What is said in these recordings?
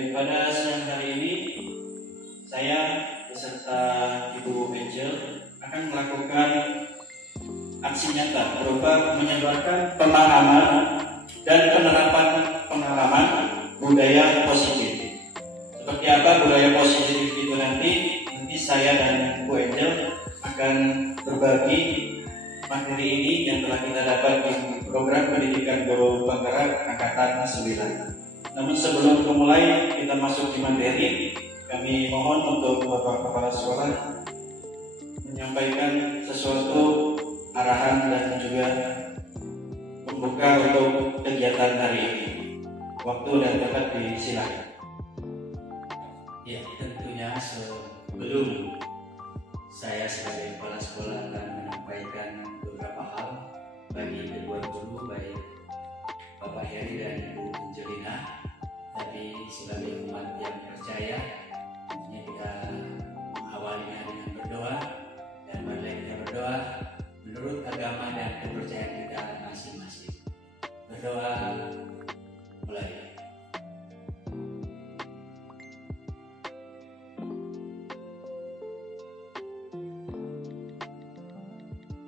Baik, pada siang hari ini saya beserta Ibu Angel akan melakukan aksi nyata berupa menyebarkan pemahaman dan penerapan pengalaman budaya positif. Seperti apa budaya positif itu nanti saya dan Bu Angel akan berbagi materi ini yang telah kita dapat di program pendidikan guru penggerak angkatan 9. Namun sebelum memulai kita masuk di materi, kami mohon untuk Bapak Kepala Sekolah menyampaikan sesuatu arahan dan juga membuka untuk kegiatan hari ini. Waktu dan tempat disilakan. Ya, tentunya sebelum saya sebagai kepala sekolah akan menyampaikan beberapa hal bagi kedua guru, baik Bapak Heri dan Ibu Angelina. Tapi sebagai umat yang percaya, kita mengawalinya dengan berdoa, dan marilah kita berdoa menurut agama dan kepercayaan kita masing-masing. Berdoa mulai.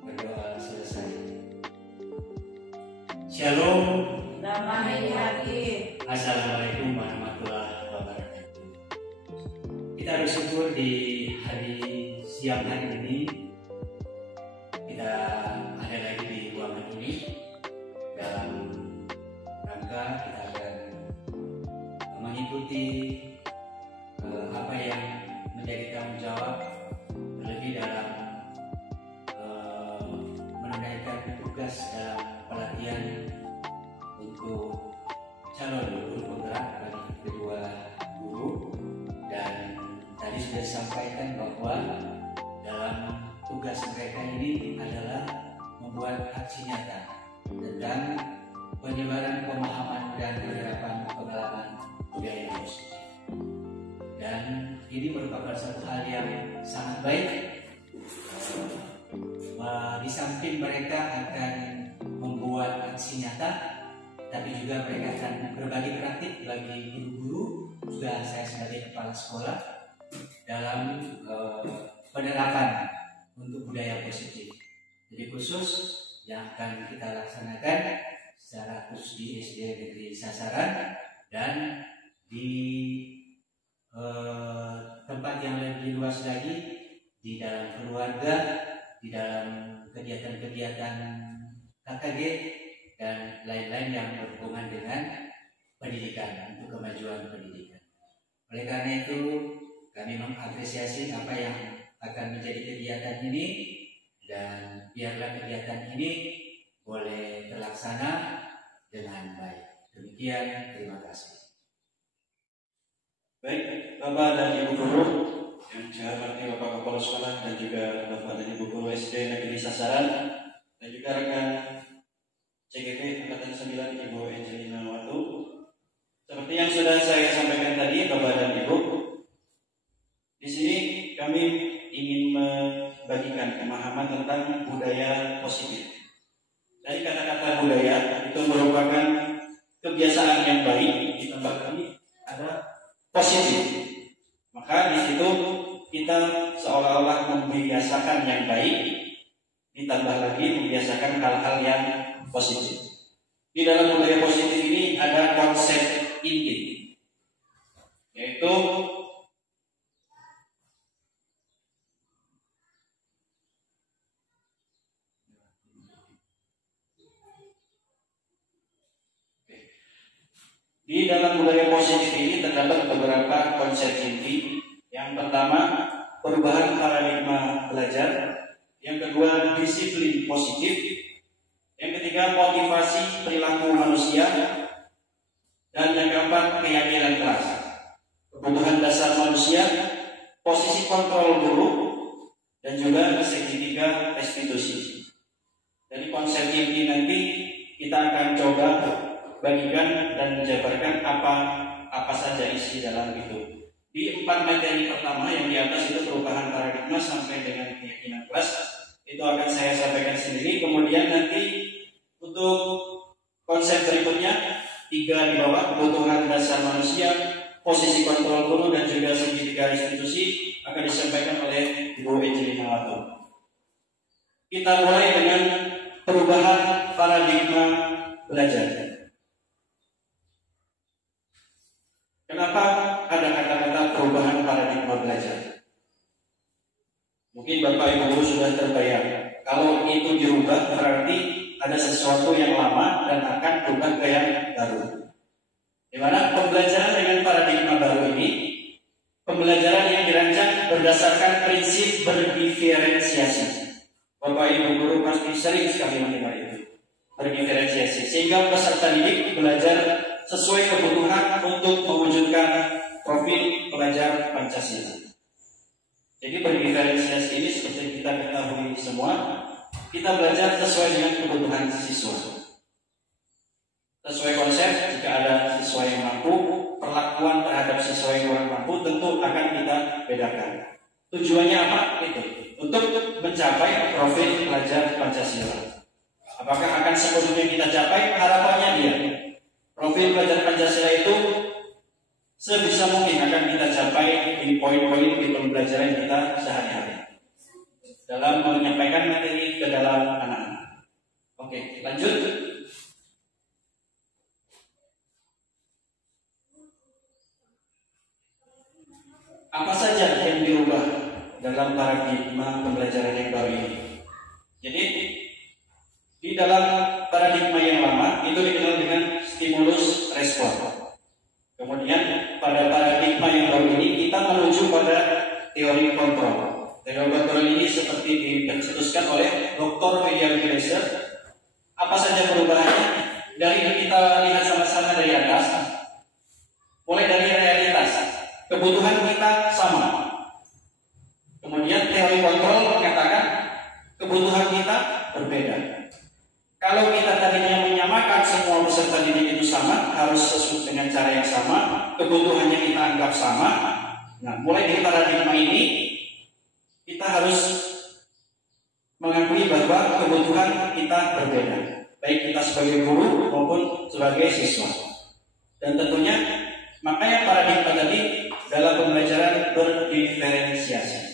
Berdoa selesai. Shalom. Damai hati. Assalamualaikum warahmatullahi wabarakatuh. Kita bersyukur di hari siang hari ini kita ada lagi di ruangan ini dalam rangka kita akan mengikuti apa yang menjadi tanggung jawab terlebih dalam menunaikan tugas dalam pelatihan untuk calon guru penggerak bagi kedua guru. Dan tadi sudah disampaikan bahwa dalam tugas mereka ini adalah membuat aksi nyata tentang penyebaran pemahaman dan penerapan pengalaman budaya positif. Dan ini merupakan satu hal yang sangat baik. Di samping mereka akan membuat aksi nyata, tapi juga mereka akan berbagi praktik bagi guru-guru, juga saya sebagai kepala sekolah dalam penerapan untuk budaya positif. Jadi khusus yang akan kita laksanakan secara khusus di SD Negeri Sasaran dan di tempat yang lebih luas lagi di dalam keluarga, di dalam kegiatan-kegiatan KKG dan lain-lain yang berhubungan dengan pendidikan untuk kemajuan pendidikan. Oleh karena itu kami mengapresiasi apa yang akan menjadi kegiatan ini, dan biarlah kegiatan ini boleh terlaksana dengan baik. Demikian, terima kasih. Baik, Bapak dan Ibu guru yang saya hormati, Bapak Kepala Sekolah dan juga Bapak dan Ibu guru SD Negeri Sasaran, dan juga rekan CGP Angkatan 9 Ibu Angelina Watu. Seperti yang sudah saya sampaikan tadi, Bapak dan Ibu, di sini kami ingin membagikan pemahaman tentang budaya positif. Dari kata-kata budaya itu merupakan kebiasaan yang baik, ditambah lagi ada positif. Maka di situ kita seolah-olah membiasakan yang baik, ditambah lagi membiasakan hal-hal yang positif. Di dalam budaya positif ini ada konsep inti, yaitu di dalam budaya positif ini terdapat beberapa konsep inti. Yang pertama, perubahan paradigma belajar. Yang kedua, disiplin positif. Yang ketiga, motivasi perilaku manusia. Dan yang keempat, keyakinan kelas. Kebutuhan dasar manusia, posisi kontrol guru, dan juga segitiga restitusi. Dari konsep inti nanti kita akan coba bagikan dan menjabarkan apa saja isi dalam itu. Di 4 materi pertama yang di atas itu perubahan paradigma sampai dengan keyakinan kelas, itu akan saya sampaikan sendiri. Kemudian nanti untuk konsep berikutnya 3 di bawah, kebutuhan dasar manusia, posisi kontrol guru dan juga segitiga institusi akan disampaikan oleh Ibu Angelina Wato. Kita mulai dengan perubahan paradigma belajar. Kenapa ada kata-kata perubahan paradigma belajar? Mungkin Bapak Ibu guru sudah terbayang. Kalau itu dirubah berarti ada sesuatu yang lama dan akan berubah ke yang baru. Di mana pembelajaran dengan paradigma baru ini, pembelajaran yang dirancang berdasarkan prinsip berdiferensiasi. Bapak Ibu guru pasti sering sekali mendengar itu, berdiferensiasi, sehingga peserta didik belajar sesuai kebutuhan untuk mewujudkan profil pelajar Pancasila. Jadi berdiferensiasi ini seperti kita ketahui semua, kita belajar sesuai dengan kebutuhan siswa. Sesuai konsep, jika ada siswa yang mampu, perlakuan terhadap siswa yang kurang mampu tentu akan kita bedakan. Tujuannya apa? Itu untuk mencapai profil pelajar Pancasila. Apakah akan sepenuhnya kita capai? Harapannya dia, profil pelajar Pancasila itu sebisa mungkin akan kita capai di poin-poin di pembelajaran kita sehari-hari dalam menyampaikan materi ke dalam anak-anak. Oke, lanjut. Apa saja yang dirubah dalam paradigma pembelajaran yang baru ini? Jadi di dalam paradigma yang lama itu dikenal dengan stimulus respon. Kemudian pada paradigma yang baru ini kita menuju pada teori kontrol. Teori kontrol ini seperti dicetuskan oleh Dr. William Glasser. Apa saja perubahannya? Dari kita lihat sama-sama dari atas, mulai dari realitas. Kebutuhan kita sama. Kemudian teori kontrol mengatakan kebutuhan kita berbeda. Kalau kita tadinya menyamakan semua peserta didik itu sama, harus sesuai dengan cara yang sama, kebutuhannya kita anggap sama. Nah, mulai dari paradigma ini kita harus mengakui bahwa kebutuhan kita berbeda, baik kita sebagai guru maupun sebagai siswa. Dan tentunya makanya paradigma tadi dalam pembelajaran berdiferensiasi.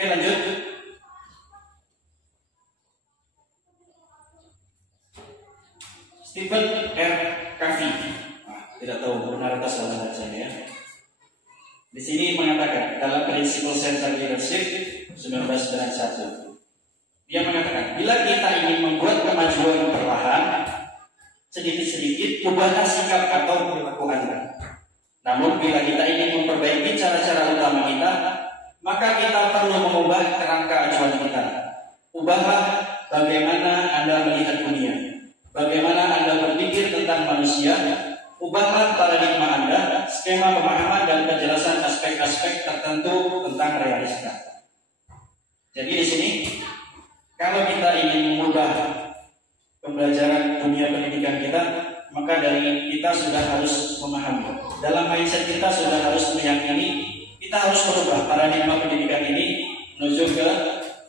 Oke, lanjut. Stephen R. Covey, tidak tahu benar atau salah bacanya ya. Di sini mengatakan dalam Principle Centered Leadership 1991, dia mengatakan bila kita ingin membuat kemajuan perlahan, sedikit-sedikit ubahlah sikap atau perilaku Anda. Namun bila kita ingin memperbaiki cara-cara utama kita, maka kita perlu mengubah kerangka acuan kita. Ubahlah bagaimana Anda melihat dunia, bagaimana Anda berpikir tentang manusia. Ubahlah paradigma Anda, skema pemahaman dan penjelasan aspek-aspek tertentu tentang realita. Jadi di sini, kalau kita ingin mengubah pembelajaran dunia pendidikan kita, maka dari kita sudah harus memahami. Dalam mindset kita sudah harus meyakini kita harus merubah paradigma pendidikan ini menuju ke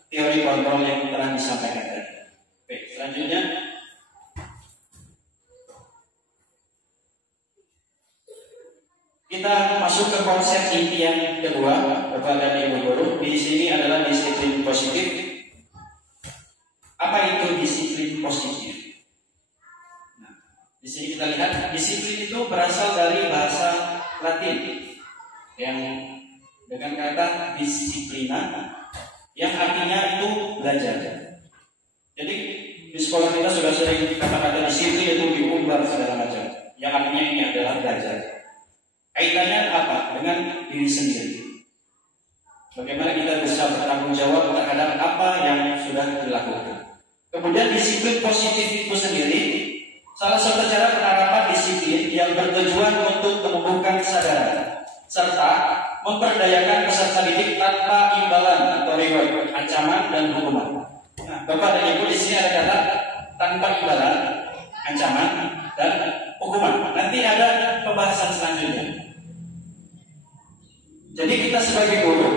teori kontrol yang telah disampaikan tadi. Oke, selanjutnya kita masuk ke konsep inti yang kedua, Bapak dan Ibu guru. Di sini adalah disiplin positif. Apa itu disiplin positif? Nah, di sini kita lihat disiplin itu berasal dari bahasa Latin yang dengan kata disiplina, yang artinya itu belajar. Jadi di sekolah kita sudah sering kata-kata disiplin itu diumbar segala macam. Yang artinya ini adalah belajar. Kaitannya apa? Dengan diri sendiri. Bagaimana kita bisa bertanggung jawab terhadap apa yang sudah dilakukan. Kemudian disiplin positif itu sendiri salah satu cara penerapan disiplin yang bertujuan untuk menumbuhkan kesadaran serta memperdayakan peserta didik tanpa imbalan atau reward, ancaman dan hukuman. Nah, Bapak dan Ibu di sini ada kata tanpa imbalan, ancaman dan hukuman. Nanti ada pembahasan selanjutnya. Jadi kita sebagai guru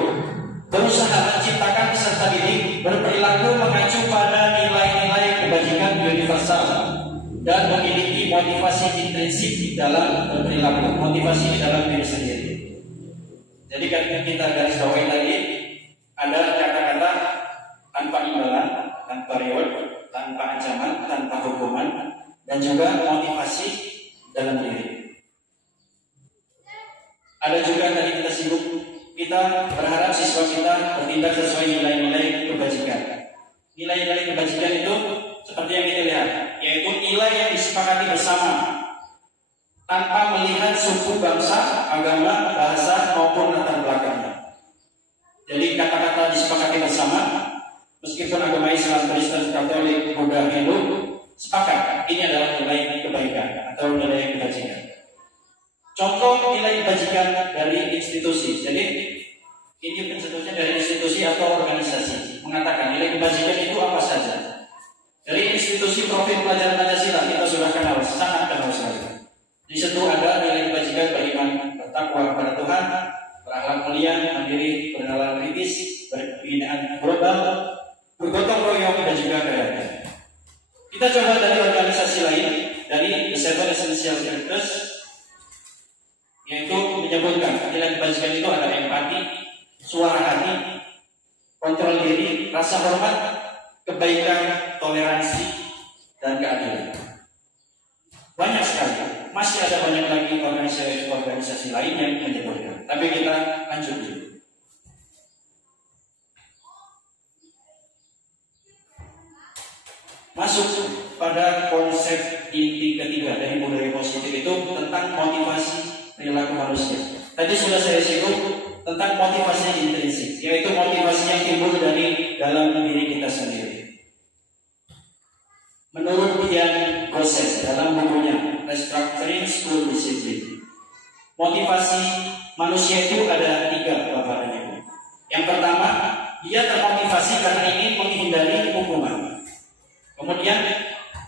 berusaha menciptakan peserta didik berperilaku mengacu pada nilai-nilai kebajikan universal dan memiliki motivasi intrinsik dalam berperilaku, motivasi di dalam diri sendiri. Jadi kan kita garis bawahi tadi ada kata-kata tanpa imbalan, tanpa reward, tanpa ancaman, tanpa hukuman, dan juga motivasi dalam diri. Ada juga tadi kita singgung, kita berharap siswa kita bertindak sesuai nilai-nilai kebajikan. Nilai-nilai kebajikan itu seperti yang kita lihat, yaitu nilai yang disepakati bersama tanpa melihat suku, bangsa, agama, bahasa maupun latar belakangnya. Jadi kata-kata disepakati bersama, meskipun agama Islam, Kristen, Katolik, Buddha, Hindu sepakat ini adalah nilai kebaikan atau nilai kebajikan. Contoh nilai kebajikan dari institusi. Jadi ini pencetusnya dari institusi atau organisasi mengatakan nilai kebajikan itu apa saja. Dari institusi Profil Pelajaran Pancasila kita sudah kenal, sangat kenal sekali. Di situ ada nilai kebajikan beriman, bertakwa kepada Tuhan, berakhlak mulia, mandiri, bernalar kritis, berbinaan global, bergotong royong, dan juga kreatif. Kita coba dari organisasi lain, dari The Seven Essential Characters, yaitu menyebutkan nilai kebajikan itu ada empati, suara hati, kontrol diri, rasa hormat, kebaikan, toleransi, dan keadilan. Banyak sekali. Masih ada banyak lagi organisasi lain yang menyebutkan. Tapi kita lanjut dulu. Masuk pada konsep inti ketiga dari budaya positif itu tentang motivasi perilaku manusia. Tadi sudah saya singgung tentang motivasi intrinsik, yaitu motivasi yang timbul dari dalam diri kita sendiri. Menurut Ian Gosses dalam bukunya Restructuring School Discipline, motivasi manusia itu ada 3 bapak-bapak. Yang pertama, dia termotivasi karena ingin menghindari hukuman. Kemudian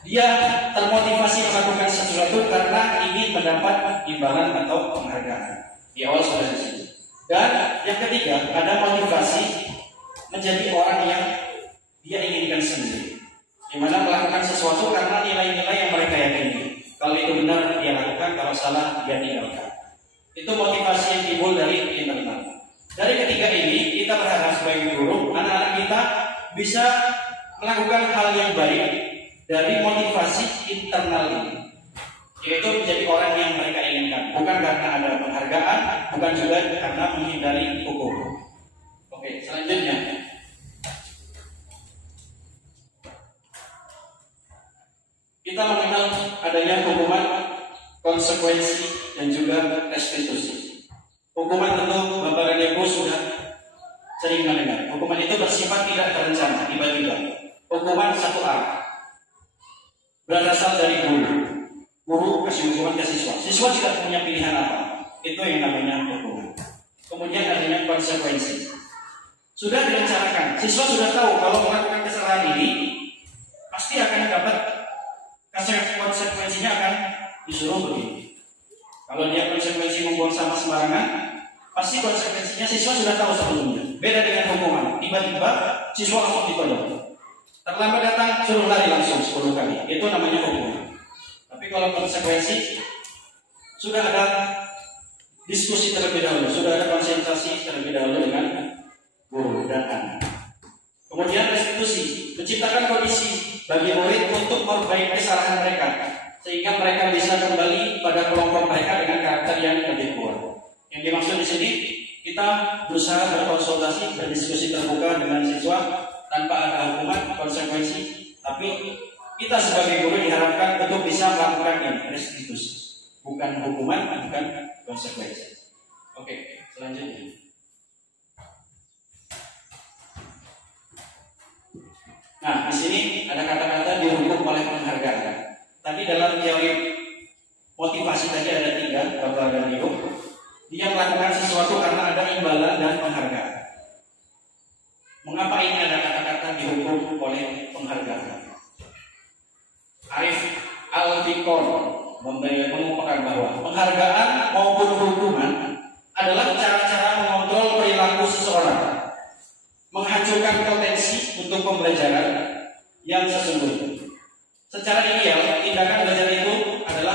dia termotivasi melakukan sesuatu karena ingin mendapat imbalan atau penghargaan. Di awal sudah disebut. Dan yang ketiga, ada motivasi menjadi orang yang dia inginkan sendiri, di mana melakukan sesuatu karena nilai-nilai yang mereka yakini. Kalau itu benar dia lakukan, kalau salah dia tinggalkan. Itu motivasi yang timbul dari internal. Dari ketiga ini kita berharap sebagai guru, anak-anak kita bisa melakukan hal yang baik dari motivasi internal ini, yaitu menjadi orang yang mereka inginkan, bukan karena ada penghargaan, bukan juga karena menghindari hukum. Oke, selanjutnya kita mengenal adanya hukuman, konsekuensi, dan juga restitusi. Hukuman tentu Bapak dan Ibu sudah sering mendengar. Hukuman itu bersifat tidak terencana, tiba-tiba. Hukuman satu arah, berasal dari guru. Guru kasih hukuman ke siswa. Siswa tidak punya pilihan apa. Itu yang namanya hukuman. Kemudian adanya konsekuensi. Sudah direncanakan. Siswa sudah tahu kalau melakukan kesalahan ini pasti akan dapat konsekuensinya, akan disuruh begini. Kalau dia konsekuensi membuang sampah sembarangan, pasti konsekuensinya siswa sudah tahu sebelumnya. Beda dengan hukuman, tiba-tiba siswa langsung ditodong. Terlambat datang, suruh lari langsung 10 kali. Itu namanya hukuman. Tapi kalau konsekuensi, sudah ada diskusi terlebih dahulu, sudah ada konsentrasi terlebih dahulu dengan guru dan anak. Kemudian restitusi, menciptakan kondisi bagi murid untuk memperbaiki kesalahan mereka, sehingga mereka bisa kembali pada kelompok mereka dengan karakter yang lebih kuat. Yang dimaksud di sini, kita berusaha berkonsultasi, berdiskusi terbuka dengan siswa tanpa ada hukuman, konsekuensi, tapi kita sebagai guru diharapkan untuk bisa melakukan ini, restitusi, bukan hukuman, bukan konsekuensi. Oke, selanjutnya. Nah, di sini ada kata-kata dihukum oleh penghargaan. Tadi dalam teori motivasi tadi ada 3, Bapak dan Ibu. Dia melakukan sesuatu karena ada imbalan dan penghargaan. Mengapa ini ada kata-kata dihukum oleh penghargaan? Arif Al-Fikor mengungkapkan bahwa penghargaan maupun hukuman adalah cara-cara mengontrol perilaku seseorang, menghancurkan potensi untuk pembelajaran yang sesungguhnya. Secara ideal, tindakan belajar itu adalah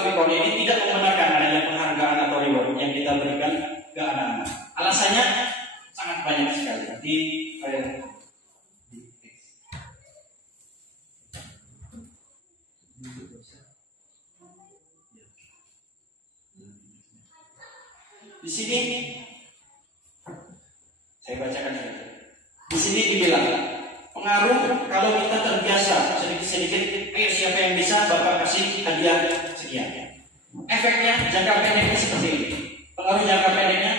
Fikon ini tidak membenarkan adanya penghargaan atau reward yang kita berikan ke anak-anak. Alasannya sangat banyak sekali. Di sini saya bacakan saja. Di sini dibilang pengaruh kalau kita terbiasa sedikit-sedikit, ayo siapa yang bisa Bapak kasih hadiah sekian. Efeknya jangka pendeknya seperti ini. Pengaruh jangka pendeknya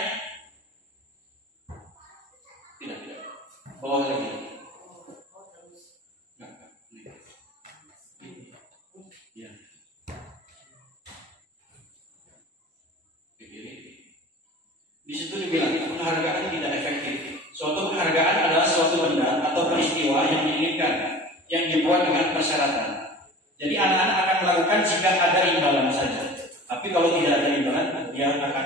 tidak. Bawah lagi. Ya. Di situ dibilang penghargaan tidak efektif. Suatu penghargaan adalah suatu benda atau peristiwa yang diinginkan, yang dibuat dengan persyaratan. Jadi anak-anak akan melakukan jika ada imbalan saja. Tapi kalau tidak ada imbalan, dia akan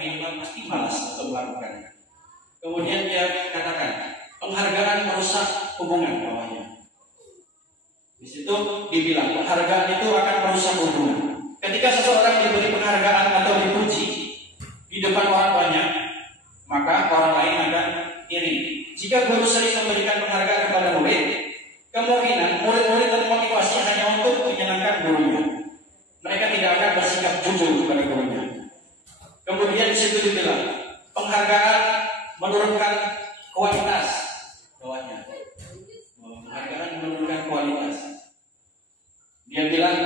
minimal pasti malas untuk melakukannya. Kemudian dia katakan penghargaan merusak hubungan bawahnya. Di situ dibilang penghargaan itu akan merusak hubungan. Ketika seseorang diberi penghargaan atau dipuji di depan orang banyak, maka orang lain akan iri. Jika guru sering memberikan penghargaan kepada murid, kemungkinan murid-murid termotivasi hanya untuk menyenangkan gurunya. Mereka tidak akan bersikap jujur kepada gurunya. Kemudian di situ dibilang penghargaan menurunkan kualitas bawahnya. Penghargaan menurunkan kualitas. Dia bilang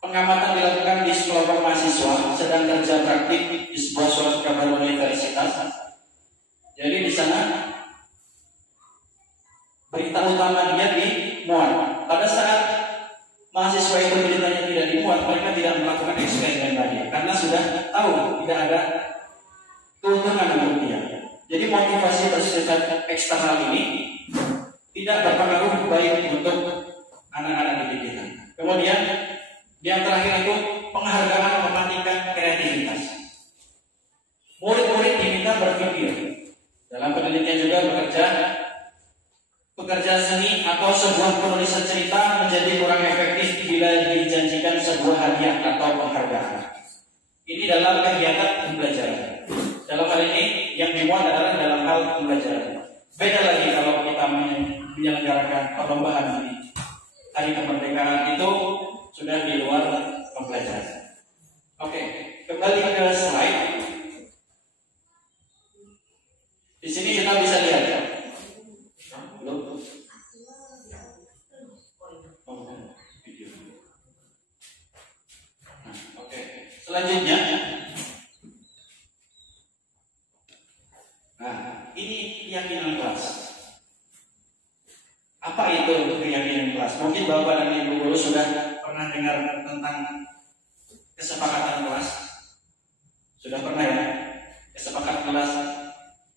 pengamatan dilakukan di sekelompok mahasiswa sedang kerja praktik di sebuah surat kabar universitas. Jadi di sana berita utama dia dimuat. Pada saat mahasiswa itu beritanya tidak dimuat, mereka tidak melakukan eksperimen lagi karena sudah tahu tidak ada keuntungan untuk dia. Jadi motivasi bersifat eksternal ini tidak berpengaruh baik untuk anak-anak didik kita. Kemudian yang terakhir itu penghargaan mematikan kreativitas. Murid-murid diminta berpikir. Dalam penelitian juga pekerja seni atau sebuah penulisan cerita menjadi kurang efektif bila dijanjikan sebuah hadiah atau penghargaan. Ini dalam kegiatan pembelajaran. Dalam hal ini yang dimuat adalah dalam hal pembelajaran. Beda lagi kalau kita menyelenggarakan perlombaan di hari kemerdekaan itu sudah di luar pembelajaran. Oke, kembali ke slide. Di sini kita bisa lihat ya. Oke, selanjutnya. Nah, ini keyakinan kelas. Apa itu keyakinan kelas? Mungkin Bapak dan Ibu guru sudah pernah dengar tentang kesepakatan kelas? Sudah pernah ya? Kesepakatan kelas.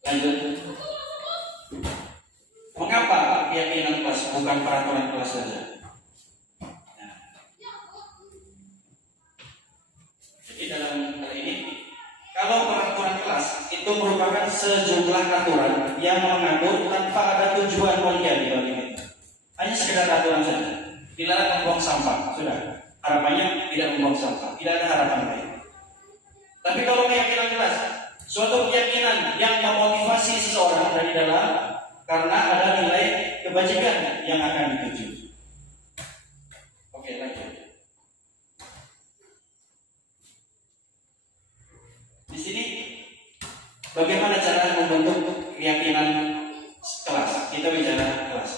Lanjut. Mengapa keyakinan kelas bukan peraturan kelas saja? Nah. Jadi dalam hal ini, kalau peraturan kelas itu merupakan sejumlah aturan yang mengatur tanpa ada tujuan mulia di balik itu. Hanya sekedar aturan saja. Dilarang membuang sampah, sudah. Harapannya tidak membuang sampah, tidak ada harapan lain. Tapi kalau keyakinan kelas, suatu keyakinan yang memotivasi seseorang dari dalam karena ada nilai kebajikan yang akan dituju. Oke, lanjut. Di sini bagaimana cara membentuk keyakinan kelas? Kita bicara kelas.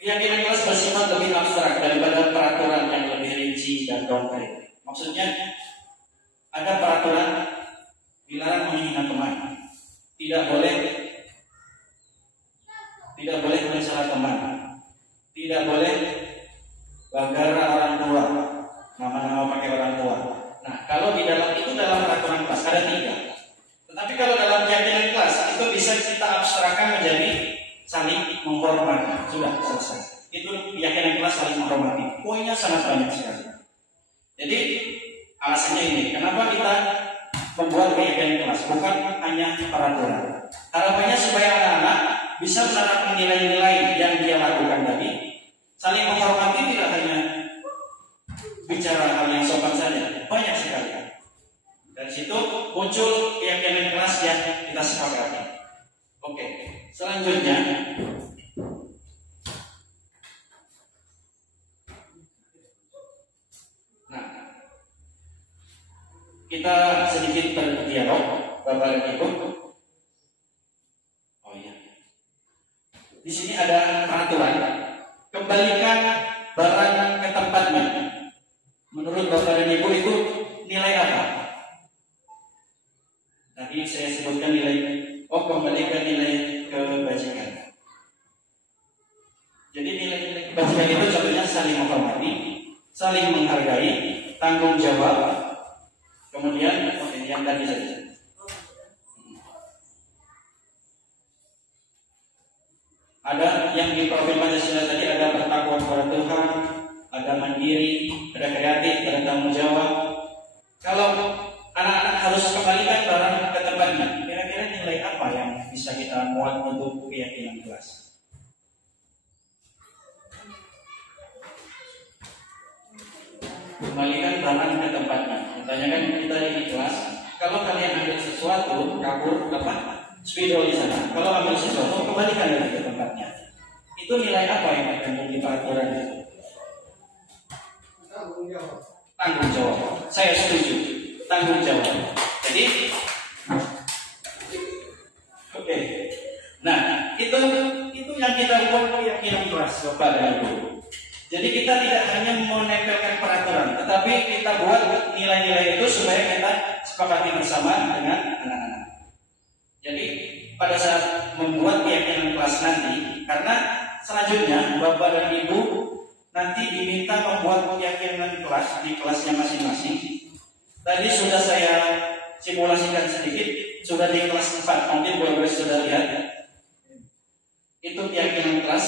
Keyakinan kelas bersifat lebih abstrak daripada peraturan yang lebih rinci dan konkret. Maksudnya ada peraturan dilarang menghina teman, tidak boleh mencela teman, tidak boleh bagara orang tua, nama-nama pakai orang tua. Nah, kalau di dalam itu dalam peraturan kelas ada 3. Tetapi kalau dalam keyakinan kelas itu bisa kita abstrakkan menjadi saling menghormati. Sudah selesai. Itu keyakinan kelas saling menghormati. Poinnya sangat banyak sekali. Jadi alasannya ini, kenapa kita membuat keyakinan kelas, bukan hanya peraturan. Harapannya supaya anak-anak bisa menerapkan nilai-nilai yang dia lakukan tadi, saling menghormati tidak hanya bicara hal yang sopan saja, banyak sekali. Dari situ muncul keyakinan kelas yang kita sepakati. Oke, selanjutnya kita sedikit berdialog, Bapak dan Ibu. Oh iya. Di sini ada peraturan. Kembalikan barang ke tempatnya. Menurut Bapak dan Ibu itu nilai apa? Tadi saya sebutkan nilai. Oh, kembalikan nilai kebajikan. Jadi nilai kebajikan itu contohnya saling menghormati, saling menghargai, tanggung jawab. Kemudian yang tadi saja. Ada yang di profil Pancasila tadi, ada bertakwa kepada Tuhan, ada mandiri, ada kreatif, ada tanggung jawab. Kalau anak-anak harus kembalikan barang ke tempatnya, kira-kira nilai apa yang bisa kita muat untuk keyakinan kelas? Kembalikan barang ke tempatnya. Tanyakan kita di kelas, kalau kalian ambil sesuatu, kabur, spidol di sana. Kalau ambil sesuatu, kembalikan lagi ke tempatnya. Itu nilai apa yang akan menjadi peraturan itu? Tanggung jawab. Saya setuju. Tanggung jawab. Jadi, oke. Nah, itu yang kita buat keyakinan kelas, Bapak dan Ibu. Jadi kita tidak hanya menempelkan peraturan, tetapi kita buat nilai-nilai itu supaya kita sepakati bersama dengan anak-anak. Jadi pada saat membuat keyakinan kelas nanti, karena selanjutnya Bapak dan Ibu nanti diminta membuat keyakinan kelas di kelasnya masing-masing. Tadi sudah saya simulasikan sedikit, sudah di kelas 4, mungkin Bapak sudah lihat. Itu keyakinan kelas.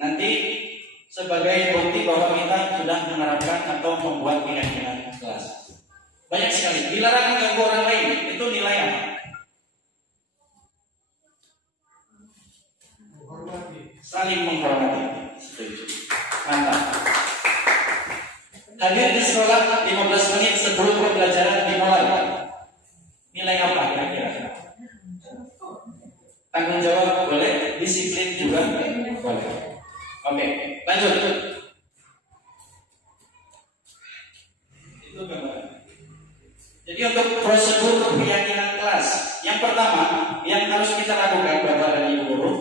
Nanti sebagai bukti bahwa kita sudah menerapkan atau membuat keyakinan kelas. Banyak sekali. Dilarang mengganggu orang lain, itu nilai apa? Saling menghormati. Setuju. Mantap. Hadir di sekolah 15 menit sebelum pembelajaran dimulai. Nilai apa kira-kira? Tanggung jawab boleh, disiplin juga boleh. Oke, lanjut. Itu gambaran. Jadi untuk prosedur keyakinan kelas, yang pertama yang harus kita lakukan Bapak dan Ibu guru,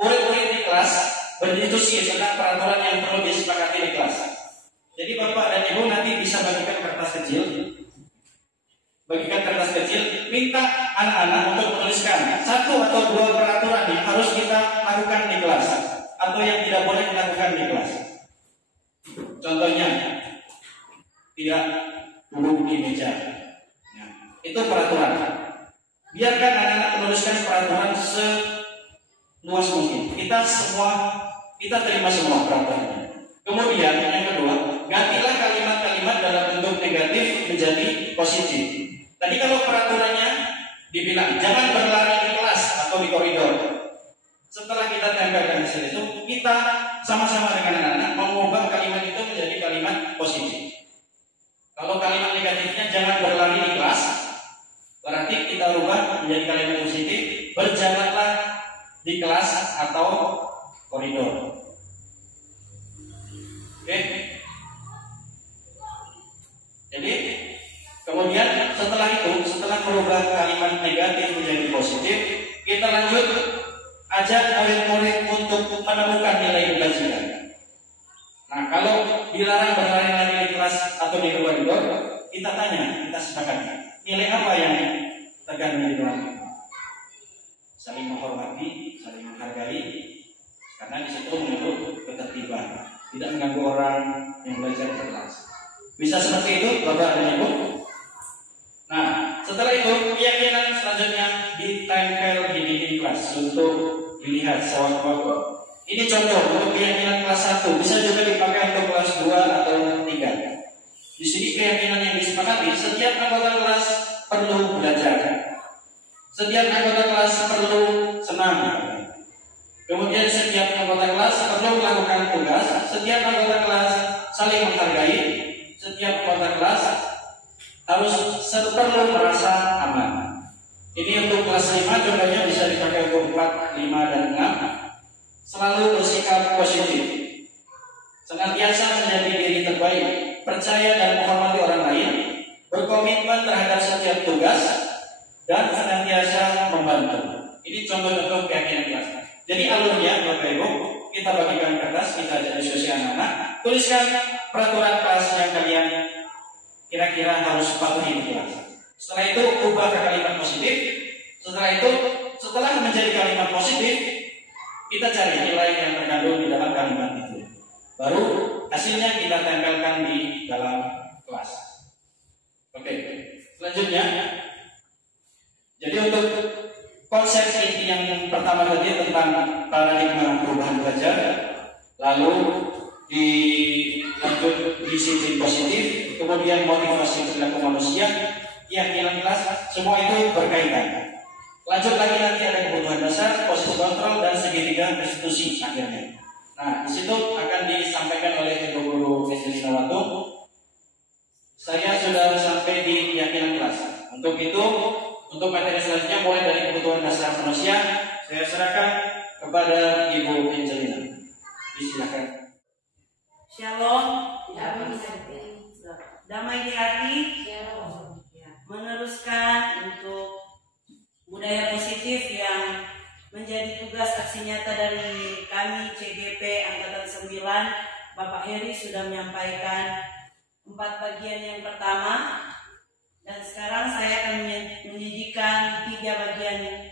murid-murid di kelas berdiskusi tentang peraturan yang perlu disepakati di kelas. Jadi Bapak dan Ibu nanti bisa bagikan kertas kecil, minta anak-anak untuk menuliskan 1 atau 2 peraturan yang harus kita lakukan di kelas, atau yang tidak boleh dilakukan di kelas. Contohnya, tidak duduk di meja. Ya, itu peraturan. Biarkan anak-anak menuliskan peraturan seluas mungkin. Kita terima semua peraturannya. Kemudian yang kedua, gantilah kalimat-kalimat dalam bentuk negatif menjadi positif. Tadi kalau peraturannya dibilang jangan berlari di kelas atau di koridor. Setelah kita tempelkan hasil itu, kita sama-sama dengan anak-anak mengubah kalimat itu menjadi kalimat positif. Kalau kalimat negatifnya jangan berlari di kelas, berarti kita rubah menjadi kalimat positif, berjalanlah di kelas atau koridor. Oke. Jadi kemudian setelah merubah kalimat negatif menjadi positif, kita lanjut ajak murid-murid untuk menemukan nilai kebajikan. Nah, kalau dilarang berlari-lari di kelas atau di koridor, kita tanya, kita sepakati nilai apa yang terkandung di dalam itu. Saling menghormati, saling menghargai, karena di situ mengandung ketertiban, tidak mengganggu orang yang belajar di kelas. Bisa seperti itu, Bapak dan Ibu. Nah, setelah itu keyakinan selanjutnya ditempel di dinding kelas untuk dilihat sewaktu-waktu. Ini contoh untuk keyakinan kelas 1, bisa juga dipakai untuk kelas 2 atau 3. Di sini keyakinan yang disepakati, setiap anggota kelas perlu belajar. Setiap anggota kelas perlu senang. Kemudian setiap anggota kelas perlu melakukan tugas. Setiap anggota kelas saling menghargai. setiap anggota kelas harus perlu merasa aman. Ini untuk kelas 5 contohnya bisa dipakai untuk 4, 5, dan 6. Selalu bersikap positif, senantiasa menjadi diri terbaik, percaya dan menghormati orang lain, berkomitmen terhadap setiap tugas, dan senantiasa membantu. Ini contoh-contoh keyakinan kelas. Jadi alurnya Bapak Ibu, kita bagikan kertas, kita ajak diskusi anak-anak, tuliskan peraturan kelas yang kalian kira-kira harus patuhi di kelas. Setelah itu ubah ke kalimat positif. Setelah itu, setelah menjadi kalimat positif, kita cari nilai yang terkandung di dalam kalimat itu. Baru hasilnya kita tempelkan di dalam kelas. Oke, selanjutnya. Jadi untuk konsep inti yang pertama tadi tentang paradigma perubahan belajar, lalu dilanjut disiplin positif, kemudian motivasi perilaku manusia, keyakinan kelas, semua itu berkaitan. Lanjut lagi nanti ada kebutuhan dasar, posisi kontrol, dan segitiga restitusi akhirnya. Nah, di situ akan disampaikan oleh Ibu Guru Angelina Watu. Saya sudah sampai di keyakinan kelas. Untuk itu, untuk materi selanjutnya mulai dari kebutuhan dasar manusia, saya serahkan kepada Ibu Angelina. Silakan. Shalom. Damai di hati. Meneruskan untuk budaya positif yang menjadi tugas aksi nyata dari kami CGP Angkatan 9. Bapak Heri sudah menyampaikan 4 bagian yang pertama, dan sekarang saya akan menyajikan 3 bagian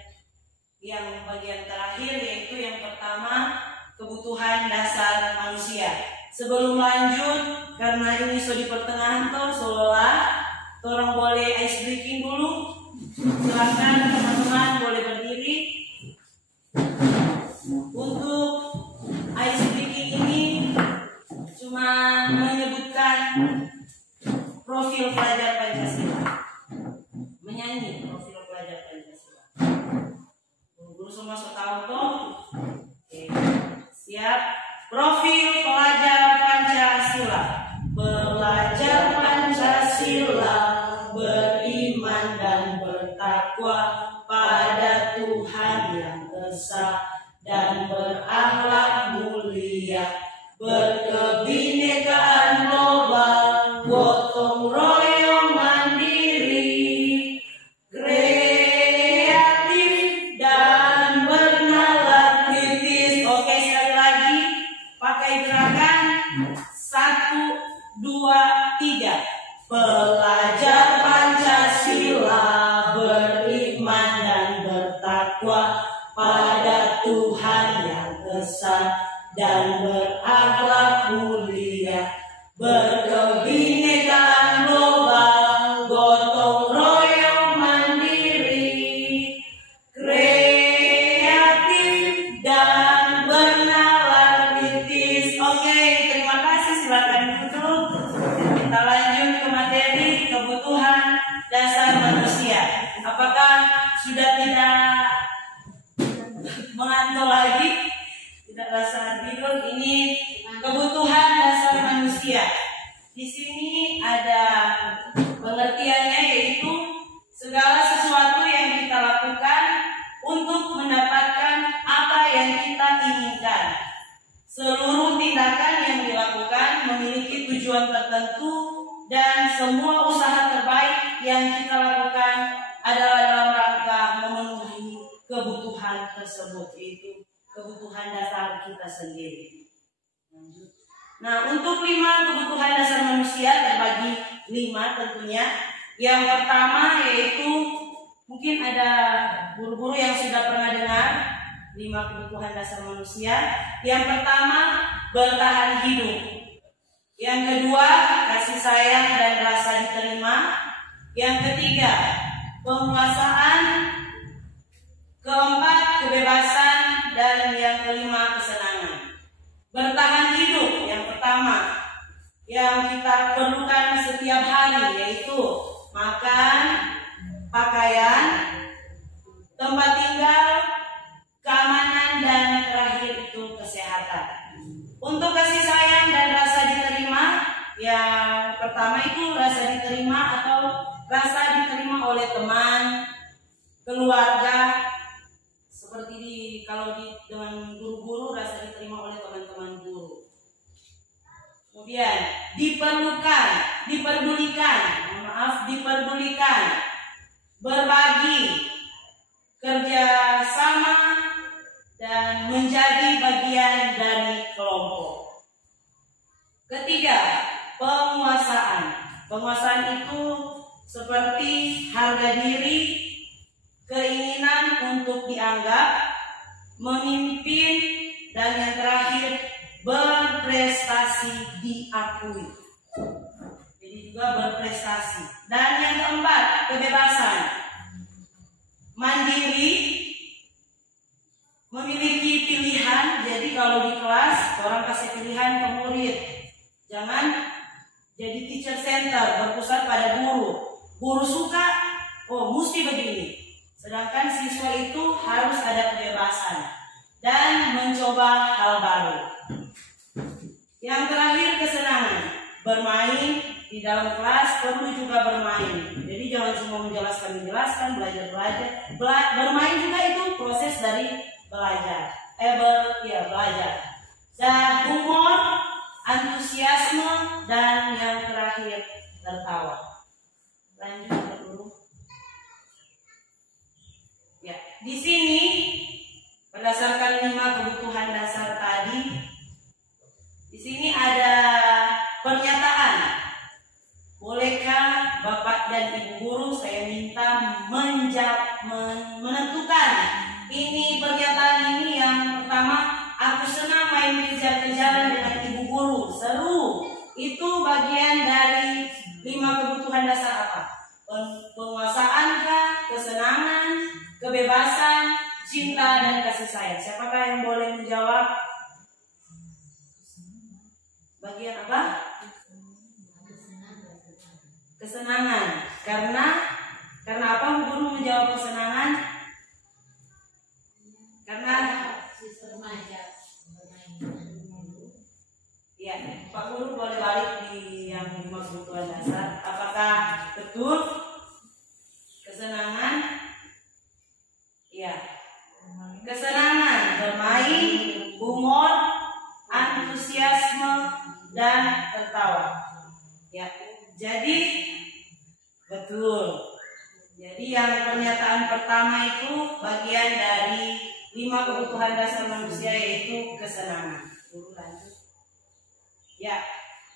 yang bagian terakhir, yaitu yang pertama kebutuhan dasar manusia. Sebelum lanjut, karena ini sudah di pertengahan tahun, seolah orang boleh ice breaking dulu. Silakan teman-teman boleh berdiri. Untuk ice breaking ini cuma menyebutkan profil pelajar Pancasila, menyanyi profil pelajar Pancasila. Guru semua sudah tahu toh? Oke, siap. Profil pelajar Pancasila. Pelajar Pancasila beriman dan bertakwa pada Tuhan yang esa dan berakhlak mulia, berkebinekaan global, gotong royong mandiri, kreatif dan bernalar kritis. Oke, sekali lagi pakai gerakan 1, 2, 3. Pelajar Pancasila beriman dan bertakwa pada Tuhan yang esa dan berakhlak mulia, berkebinekaan global, gotong royong mandiri, kreatif dan bernalar kritis. Oke, terima kasih. Silakan duduk. Kita lanjut ke materi kebutuhan dasar manusia. Apakah sudah tidak mengantuk lagi? Tidak rasa tidur? Ini kebutuhan dasar manusia. Di sini ada pengertiannya, yaitu segala sesuatu yang kita lakukan untuk mendapatkan apa yang kita inginkan. Seluruh tindakan yang dilakukan memiliki tujuan tertentu, dan semua usaha terbaik yang kita lakukan adalah dalam rangka memenuhi kebutuhan tersebut, yaitu kebutuhan dasar kita sendiri. Nah, untuk 5 kebutuhan dasar manusia terbagi 5 tentunya. Yang pertama yaitu, mungkin ada guru-guru yang sudah pernah dengar 5 kebutuhan dasar manusia. Yang pertama, bertahan hidup. Yang kedua, kasih sayang dan rasa diterima. Yang ketiga, penguasaan. Keempat, kebebasan. Dan yang kelima, kesenangan. Bertahan hidup yang pertama yang kita perlukan setiap hari, yaitu makan, pakaian, tempat tinggal, keamanan, dan terakhir itu kesehatan. Untuk kasih sayang dan rasa diterima, yang pertama pertama itu rasa diterima atau rasa diterima oleh teman, keluarga, seperti dengan guru-guru rasa diterima oleh teman-teman guru. Kemudian diperdulikan, berbagi, kerja sama, dan menjadi bagian dari kelompok. Ketiga, penguasaan. Penguasaan itu seperti harga diri, keinginan untuk dianggap, memimpin, dan yang terakhir berprestasi diakui. Jadi juga berprestasi. Dan yang keempat, kebebasan. Mandiri, memiliki pilihan. Jadi kalau di kelas orang kasih pilihan ke murid, jangan jadi teacher center, berpusat pada guru. Guru suka, oh mesti begini. Sedangkan siswa itu harus ada kebebasan dan mencoba hal baru. Yang terakhir, kesenangan. Bermain di dalam kelas perlu juga bermain. Jadi jangan cuma menjelaskan, belajar. Bermain juga itu proses dari belajar. Belajar. Dan humor, antusiasme, dan yang terakhir tertawa. Lanjut dulu. Ya, di sini berdasarkan 5 kebutuhan dasar tadi, di sini ada pernyataan. Bolehkah Bapak dan Ibu guru saya minta menentukan ini pernyataan ini yang pertama, aku senang main kejar-kejaran dengan Ibu guru, seru. Itu bagian dari 5 kebutuhan dasar apa? Penguasaankah, kesenangan, kebebasan, cinta, dan kasih sayang. Siapakah yang boleh menjawab? Bagian apa? Kesenangan. Karena apa guru menjawab kesenangan? Karena ya, Pak Guru boleh balik di yang 5 kebutuhan dasar. Apakah betul? Kesenangan? Ya. Kesenangan, bermain, humor, antusiasme, dan tertawa. Ya. Jadi betul. Jadi yang pernyataan pertama itu bagian dari 5 kebutuhan dasar manusia, yaitu kesenangan. Guru lanjut. Ya,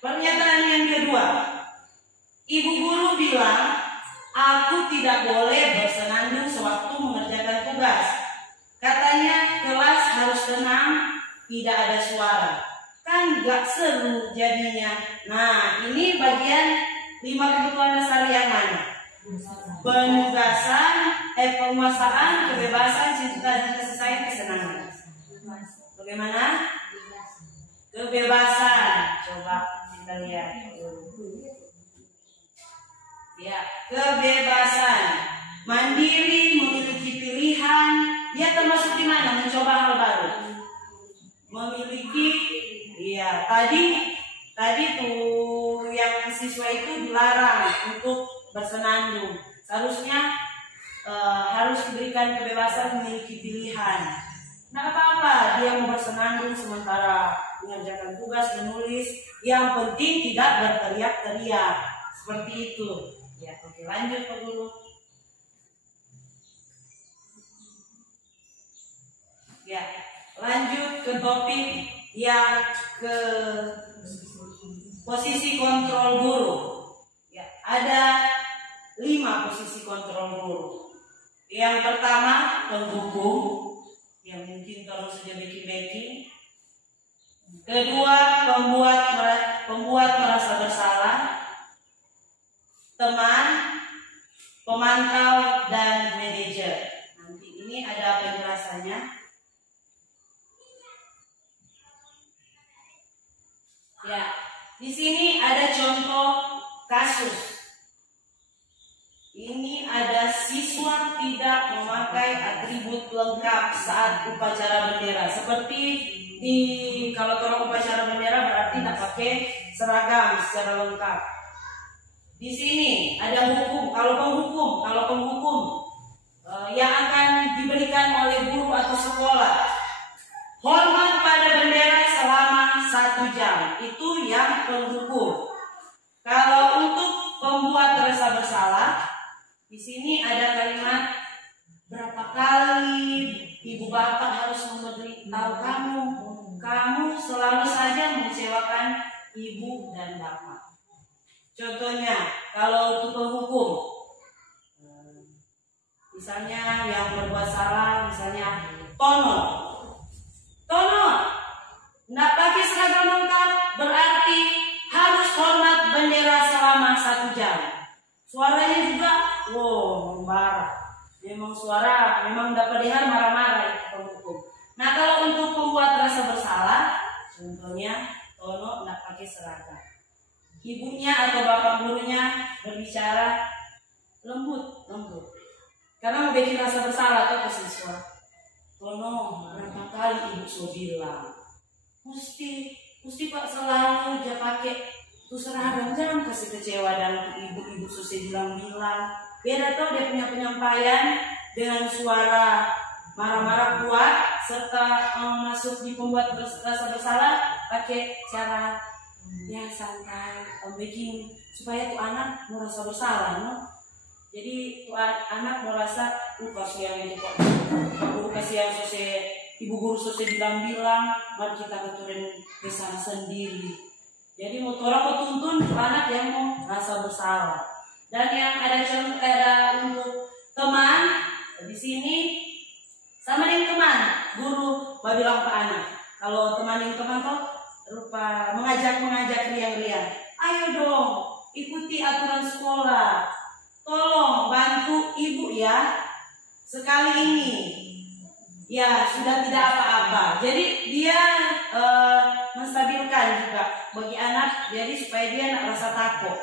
pernyataan yang kedua. Ibu guru bilang, aku tidak boleh bersenandung sewaktu mengerjakan tugas. Katanya kelas harus tenang, tidak ada suara. Kan gak seru jadinya. Nah, ini bagian 5 kebutuhan dasar yang mana? Penguasaan, kebebasan, cinta, dan kasih sayang, kesenangan. Bagaimana? Kebebasan. Coba kita lihat. Ya, kebebasan. Mandiri, memiliki pilihan. Dia termasuk di mana? Mencoba hal baru. Memiliki, ya tadi tuh yang siswa itu dilarang untuk bersenandung. Seharusnya harus diberikan kebebasan memiliki pilihan. Nah, apa-apa dia mau bersenandung sementara mengerjakan tugas, menulis. Yang penting tidak berteriak-teriak. Seperti itu. Ya, oke, lanjut Pak Guru. Ya, lanjut ke topik yang ke posisi kontrol guru. Ya, ada 5 posisi kontrol guru. Yang pertama, pendukung, yang mungkin kalau saja backing. Kedua, pembuat merasa bersalah. Teman, pemantau, dan manajer. Nanti ini ada penjelasannya. Ya, di sini ada contoh kasus. Ini ada siswa tidak memakai atribut lengkap saat upacara bendera. Seperti kalau upacara bendera berarti tidak pakai seragam secara lengkap. Di sini ada hukum. Kalau penghukum yang akan diberikan oleh guru atau sekolah, hormat pada bendera selama 1 jam. Itu yang penghukum. Kalau untuk pembuat rasa bersalah, di sini ada kalimat, berapa kali ibu bapak harus memberitahu kamu selalu saja mengecewakan ibu dan bapak. Contohnya, kalau untuk penghukum, misalnya yang berbuat salah, misalnya Tono, nggak pakai seragam lengkap, berarti harus hormat bendera selama 1 jam. Suaranya juga, membara. Memang dapat dengar marah-marah itu penghukum. Nah, kalau untuk pembuat rasa bersalah, contohnya Tono nggak pakai seragam. Ibunya atau bapak gurunya berbicara lembut, karena mau bikin rasa bersalah atau ke siswa. Tono, berapa kali ibu so bilang, mesti pak selalu dia pakai tuh seragam, jangan kasih kecewa dan ibu susah bilang. Beda tuh dia punya penyampaian dengan suara marah-marah kuat serta masuk di pembuat rasa bersalah pakai cara santai, bikin supaya tuh anak merasa bersalah, no? Jadi tuh anak merasa kasihan itu kok guru kasihan ibu guru bilang mari kita keturunin ke sana sendiri. Jadi orang mau tuntun anak yang mau rasa bersalah. Dan yang ada untuk teman di sini sama dengan teman guru bilang ke anak, kalau teman tuh rupa mengajak riang-riang, ayo dong ikuti aturan sekolah, tolong bantu ibu ya sekali ini, ya sudah tidak apa-apa. Jadi dia menstabilkan juga bagi anak, jadi supaya dia tidak rasa takut.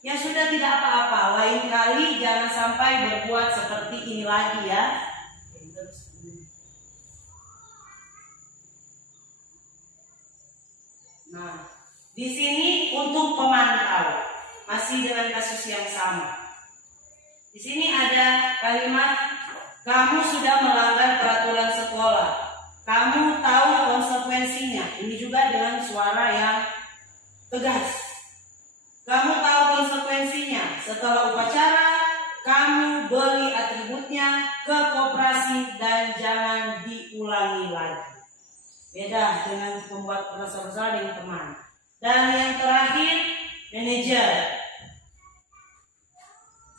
Ya sudah tidak apa-apa, lain kali jangan sampai berbuat seperti ini lagi ya. Nah, di sini untuk pemantau masih dengan kasus yang sama. Di sini ada kalimat, kamu sudah melanggar peraturan sekolah, kamu tahu konsekuensinya. Ini juga dengan suara yang tegas. Kamu tahu konsekuensinya. Setelah upacara, kamu beli atributnya ke koperasi dan jangan diulangi lagi. Beda dengan pembuat rasa bersalah dengan teman. Dan yang terakhir, manajer.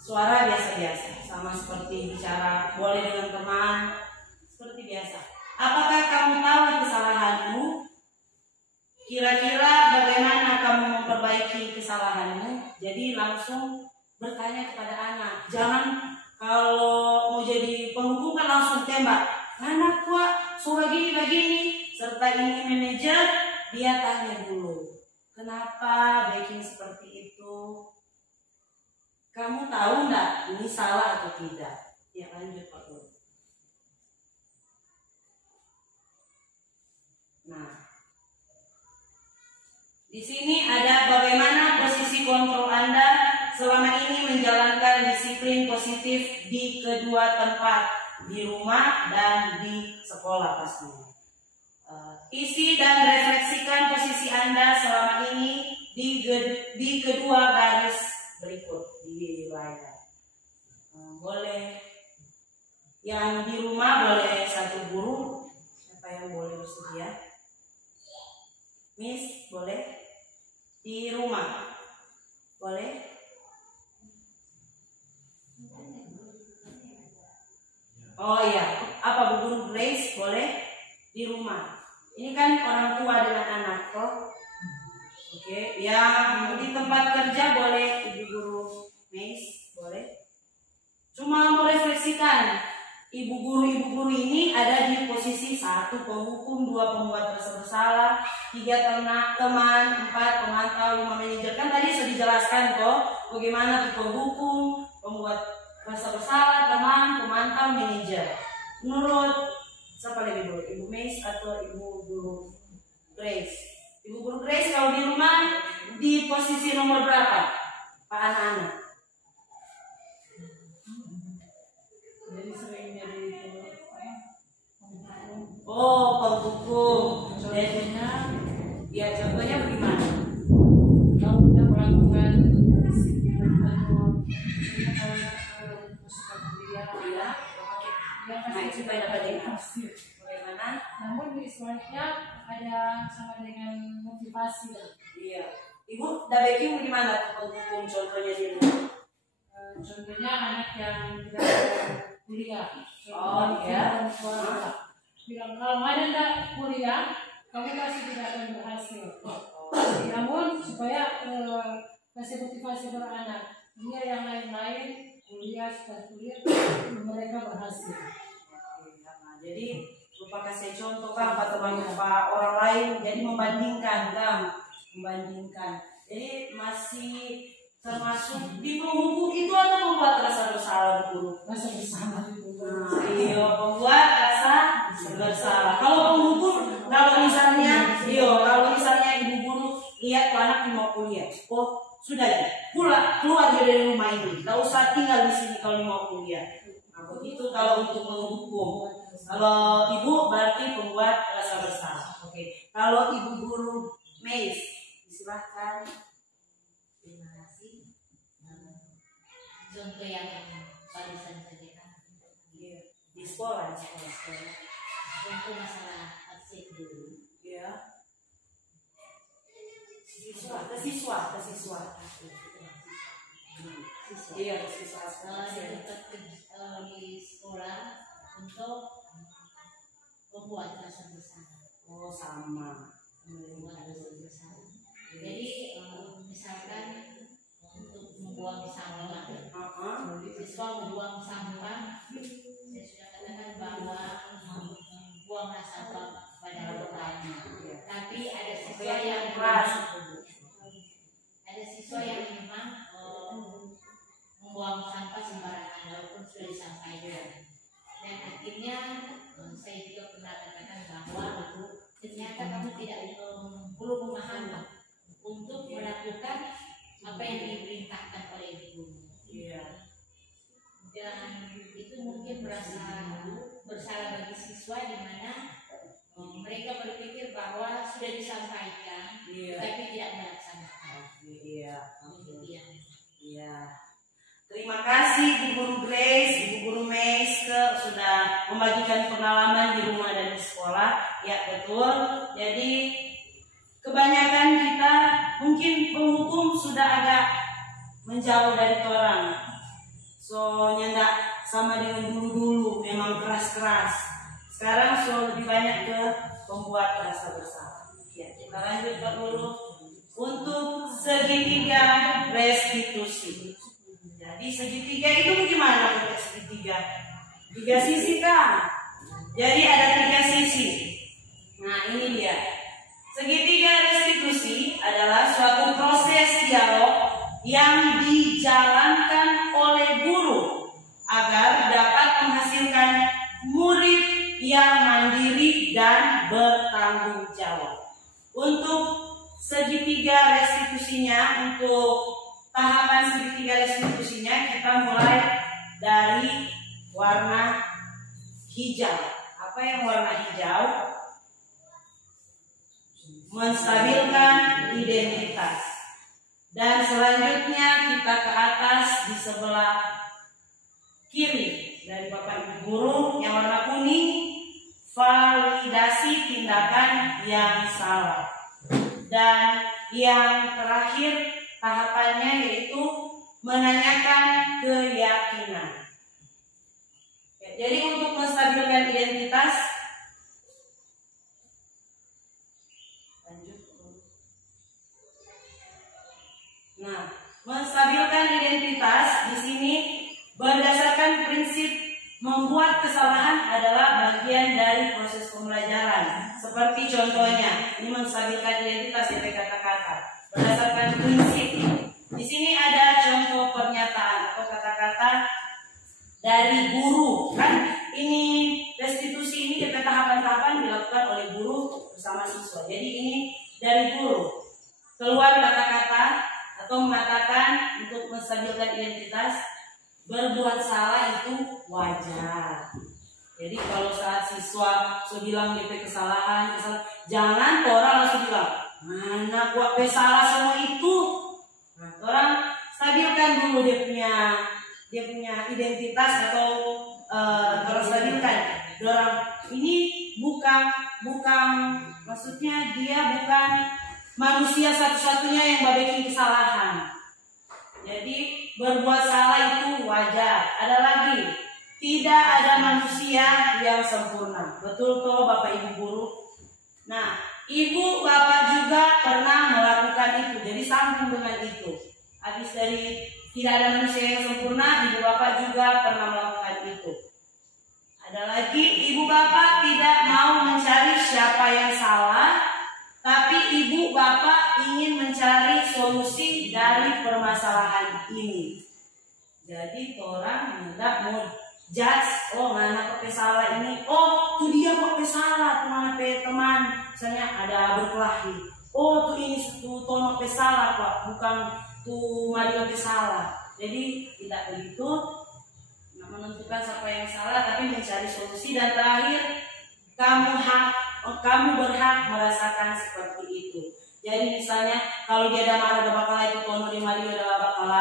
Suara biasa-biasa, sama seperti bicara boleh dengan teman, seperti biasa. Apakah kamu tahu kesalahanmu? Kira-kira bagaimana kamu memperbaiki kesalahanmu? Jadi langsung bertanya kepada anak. Jangan kalau mau jadi penghukum kan langsung tembak. Anak kok suara gini begini. Serta ini manajer, dia tanya dulu. Kenapa bikin seperti itu? Kamu tahu enggak ini salah atau tidak? Ya lanjut Pak Guru. Nah, di sini ada bagaimana posisi kontrol Anda selama ini menjalankan disiplin positif di kedua tempat, di rumah dan di sekolah pastinya. Isi dan refleksikan posisi Anda selama ini di kedua garis berikut di layar. Boleh yang di rumah boleh satu guru, siapa yang boleh bersedia? Miss boleh? Di rumah boleh? Oh iya, apa Bu Guru Grace boleh? Di rumah. Ini kan orang tua dengan anak kok. Oke, yang di tempat kerja boleh Ibu Guru Miss boleh? Cuma mau refleksikan, ibu guru ini ada di posisi 1 penghukum, 2 pembuat rasa bersalah, 3 teman, 4 pemantau, 5 manajer. Kan tadi sudah dijelaskan kok bagaimana penghukum, pembuat rasa bersalah, teman, pemantau, manajer. Menurut siapa lagi dulu? Ibu Miss atau Ibu Guru Grace? Ibu Guru Grace kalau di rumah di posisi nomor berapa? Pak anak-anak? Jadi sering jadi Oh, penghukum. Contohnya, ya contohnya bagaimana? kalau kita melakukan Ya, nah itu supaya dapat dengar. Bagaimana? namun di sebaliknya ada sama dengan motivasi. Iya. Ibu, Dabeking bagaimana tuh penghukum contohnya di rumah? Contohnya anak yang tidak kuliah. Oh, iya. Bilang kalau ada tidak kuliah, kamu pasti tidak akan berhasil. Namun supaya kasih motivasi beranak, dia yang lain-lain kuliah sudah kuliah, mereka berhasil. Nah, jadi lupa kasih contoh kan Pak teman Pak orang lain, jadi membandingkan kan, membandingkan. Jadi masih termasuk di penghukum itu atau membuat rasa bersalah guru? Rasa bersama itu. Nah, iya, membuat rasa bersalah. Kalau penghukum, kalau misalnya ibu guru lihat tuh anak mau kuliah, oh sudah ya, keluar dari rumah ini, nggak usah tinggal di sini kalau mau kuliah. Nah, begitu kalau untuk penghukum. Kalau ibu berarti pembuat rasa bersalah. Oke. Kalau ibu guru Meis, silahkan. Terima kasih. Contoh yang barusan saja kan Di sekolah. untuk masalah arsip dulu. Ya. Ke siswa. Iya, ke siswa. Di sekolah untuk membuat rasa bersalah. Oh, sama. Membuat rasa bersalah. Jadi misalkan untuk membuang sampah, siswa membuang sampah, saya sudah katakan bahwa membuang sampah pada tempatnya. Tapi ada siswa yang keras, ada siswa yang memang membuang sampah sembarangan walaupun sudah disampaikan. Dan akhirnya saya juga pernah katakan bahwa ternyata kamu tidak belum memahami untuk melakukan apa yang diperintahkan oleh ibu. Iya. Dan itu mungkin merasa bersalah bagi siswa di mana mereka berpikir bahwa sudah disampaikan, tapi tidak melaksanakan. Iya. Demikian. Iya. Terima kasih Bu Guru Grace, Ibu Guru Meiske sudah membagikan pengalaman di rumah dan di sekolah. Ya betul. Jadi kebanyakan kita mungkin penghukum sudah agak menjauh dari orang. Soalnya enggak sama dengan dulu-dulu, memang keras-keras. Sekarang lebih banyak ke pembuat rasa bersalah. Ya, kita lanjutkan dulu untuk segitiga restitusi. Jadi segitiga itu bagaimana bentuk segitiga? 3 sisi kan? Jadi ada 3 sisi. Nah ini dia. Segitiga restitusi adalah suatu proses dialog yang dijalankan oleh guru agar dapat menghasilkan murid yang mandiri dan bertanggung jawab. Untuk segitiga restitusinya, untuk tahapan segitiga restitusinya kita mulai dari warna hijau. Apa yang warna hijau? Menstabilkan identitas. Dan selanjutnya kita ke atas di sebelah kiri dari Bapak Ibu Guru yang warna kuning, validasi tindakan yang salah. Dan yang terakhir tahapannya yaitu menanyakan keyakinan. Ya, jadi untuk menstabilkan identitas, lanjut. Nah, menstabilkan identitas di sini berdasarkan prinsip membuat kesalahan adalah bagian dari proses pembelajaran. Seperti contohnya, ini menstabilkan identitas dari kata-kata. Berdasarkan prinsip, di sini ada contoh pernyataan atau kata-kata dari guru, kan? Ini restitusi ini kita tahapan-tahapan dilakukan oleh guru bersama siswa. Jadi ini dari guru keluar kata-kata atau mengatakan untuk menstabilkan identitas, berbuat salah itu wajar. Jadi kalau saat siswa bilang DP kesalahan, jangan orang langsung bilang, mana gua salah semua itu. Nah, orang stabilkan dulu dia punya identitas atau orang stabilkan. Orang ini bukan maksudnya dia bukan manusia satu-satunya yang bikin kesalahan. Jadi berbuat salah itu wajar. Ada lagi, tidak ada manusia yang sempurna. Betul toh Bapak Ibu guru? Nah, Ibu Bapak juga pernah melakukan itu. Jadi sambung dengan itu. Habis dari tidak ada manusia yang sempurna, Ibu Bapak juga pernah melakukan itu. Ada lagi, Ibu Bapak tidak mau mencari siapa yang salah, tapi Ibu Bapak ingin mencari solusi dari permasalahan ini. Jadi orang hendak mau judge, oh mana kok salah ini, oh tuh dia kok salah, mana teman, misalnya ada berkelahi, oh tuh ini tuh tono salah kok, bukan tuh Mario salah. Jadi tidak begitu menentukan siapa yang salah, tapi mencari solusi. Dan terakhir, kamu berhak merasakan seperti itu. Jadi misalnya kalau dia ada marah ada bakal itu tono di Mario ada bakal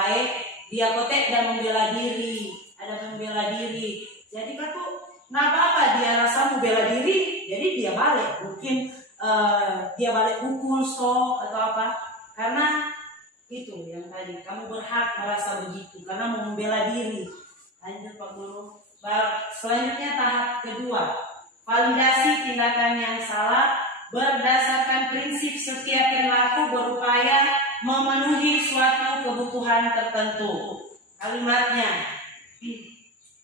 dia kotek dan membela diri, ada membela diri. Jadi kan tuh apa dia rasa membela diri, jadi dia balik, mungkin dia balik pukul atau apa, karena itu yang tadi kamu berhak merasa begitu karena mau membela diri. Lanjut Pak Guru. Selanjutnya tahap kedua, validasi tindakan yang salah berdasarkan prinsip setiap perilaku berupaya memenuhi suatu kebutuhan tertentu. Kalimatnya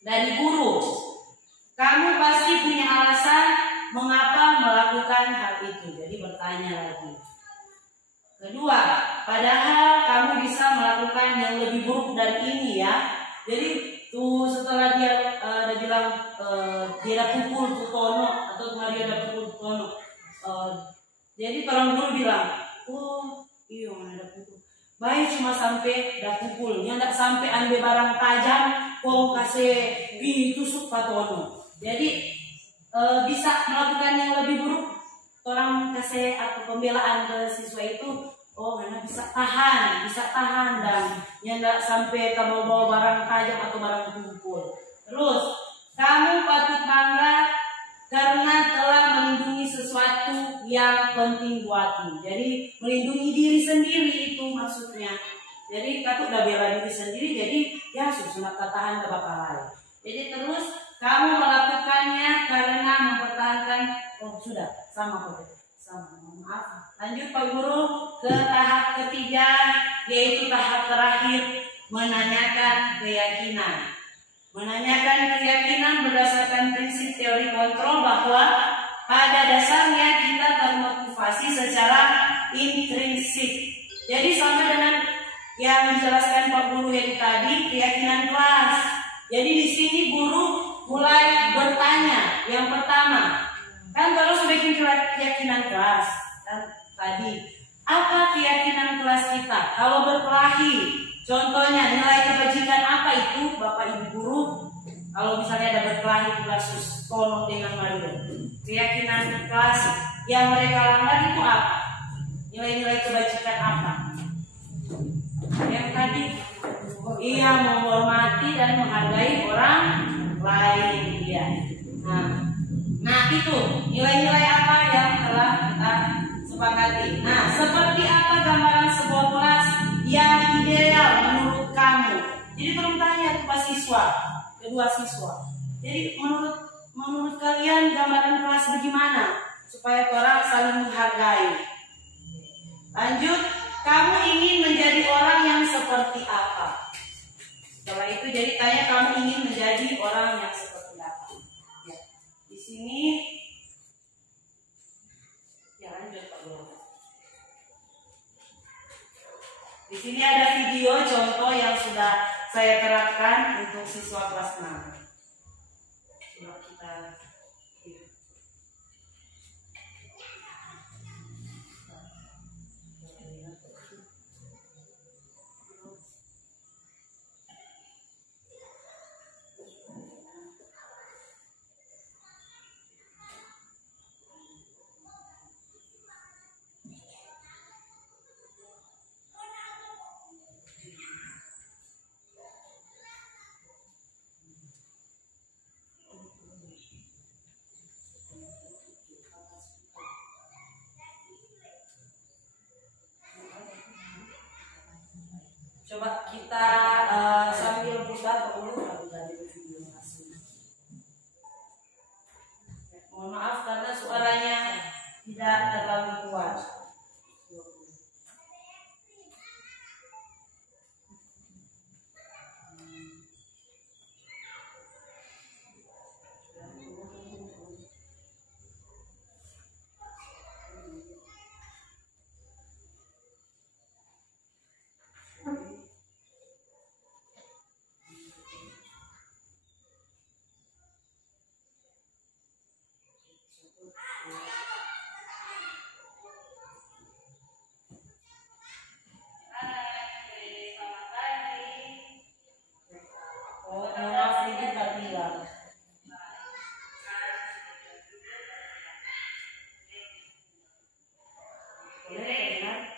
dari guru, kamu pasti punya alasan mengapa melakukan hal itu. Jadi bertanya lagi. Kedua, padahal kamu bisa melakukan yang lebih buruk dari ini ya. Jadi tuh setelah dia bilang dia ada pukul tuh Tono atau Mario ada pukul tuh Tono, jadi orang guru bilang, oh iya ada pukul, baik cuma sampai ada pukul, yang tidak sampai ambil barang tajam, kok kasih tusuk Pak Tono. Jadi bisa melakukan yang lebih buruk, orang kasih atau pembelaan ke siswa itu. Oh, karena bisa tahan dan yang tidak sampai kamu bawa barang tajam atau barang tumpul. Terus, kamu patut bangga karena telah melindungi sesuatu yang penting buatmu. Jadi melindungi diri sendiri itu maksudnya. Jadi kamu udah bela diri sendiri, jadi ya susah tahan ke bakal lain. Jadi terus kamu melakukannya karena mempertahankan. Oh sudah sama kok. Maaf. Lanjut Pak Guru ke tahap ketiga, yaitu tahap terakhir, menanyakan keyakinan. Menanyakan keyakinan berdasarkan prinsip teori kontrol bahwa pada dasarnya kita termotivasi secara intrinsik. Jadi sama dengan yang dijelaskan Pak Guru yang tadi, keyakinan kelas. Jadi di sini guru mulai bertanya. Yang pertama, kan kalau sudah keyakinan kelas kan tadi, apa keyakinan kelas kita? Kalau berkelahi, contohnya nilai kebajikan apa itu Bapak Ibu guru? Kalau misalnya ada berkelahi kasus Tono dengan Mario, keyakinan kelas yang mereka langgar itu apa? Nilai-nilai kebajikan apa? Yang tadi, iya menghormati dan menghargai orang lain dia. Nah itu nilai-nilai apa yang telah kita sepakati. Nah, seperti apa gambaran sebuah kelas yang ideal menurut kamu? Jadi tolong tanya kepada kedua siswa. Jadi menurut kalian gambaran kelas bagaimana supaya orang saling menghargai? Lanjut, kamu ingin menjadi orang yang seperti apa? Setelah itu jadi tanya kamu ingin menjadi orang yang seperti apa? Ya. Di sini ya lanjut Pak Guru. Di sini ada video contoh yang sudah saya terapkan untuk siswa kelas 6. Coba kita Coba kita sambil putar dulu dari video hasilnya. Mohon maaf karena suaranya tidak terlalu kuat. Oh, maaf ini terhilang. Boleh dengar?